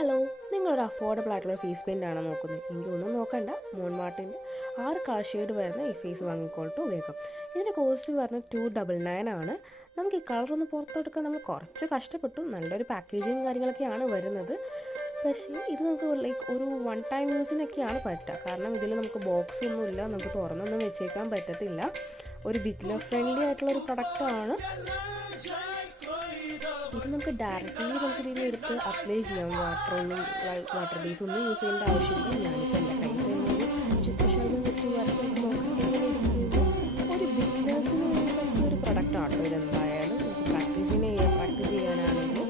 Hello, നിങ്ങളൊരു affordable ആയിട്ടുള്ള face paint ആണോ നോക്കുന്നത്? എങ്കിൽ ഒന്നും നോക്കണ്ട, മോൺമാർട്ടിൻ്റെ 6 കളർ ഷെയ്ഡ് വരുന്ന ഈ ഫേസ് വാങ്ങിക്കോളൂ വേഗം. ഇതിൻ്റെ കോസ്റ്റ് വരുന്നത് 299 ആണ്. നമുക്ക് ഈ കളറൊന്ന് പുറത്തെടുക്കാൻ നമ്മൾ കുറച്ച് കഷ്ടപ്പെട്ടു. നല്ലൊരു പാക്കേജിങ് കാര്യങ്ങളൊക്കെയാണ് വരുന്നത്. പക്ഷേ ഇത് നമുക്ക് ഒരു വൺ ടൈം യൂസിനൊക്കെയാണ് പറ്റുക. കാരണം ഇതിൽ നമുക്ക് ബോക്സ് ഒന്നുമില്ല, നമുക്ക് തുറന്നൊന്നും വെച്ചേക്കാൻ പറ്റത്തില്ല. ഒരു ബിഗ്നർ ഫ്രണ്ട്ലി ആയിട്ടുള്ളൊരു പ്രൊഡക്റ്റാണ്. ഇത് നമുക്ക് ഡയറക്റ്റ്ലി നമുക്ക് ഇതിൽ എടുത്ത് അപ്ലൈ ചെയ്യാം. വാട്ടർ ബേസ് ഒന്നും യൂസ് ചെയ്യേണ്ട ആവശ്യമില്ല. ഞാനിപ്പോൾ എൻ്റെ കയ്യിൽ തന്നെ ചിത്രശലഭം ജസ്റ്റ് വരച്ച് ഒരു ബിഗ്നേഴ്സിന് വേണ്ടി പറ്റിയ ഒരു പ്രൊഡക്റ്റാണ്. ഇതെന്തായാലും നമുക്ക് പ്രാക്ടീസ് ചെയ്യാനാണെങ്കിലും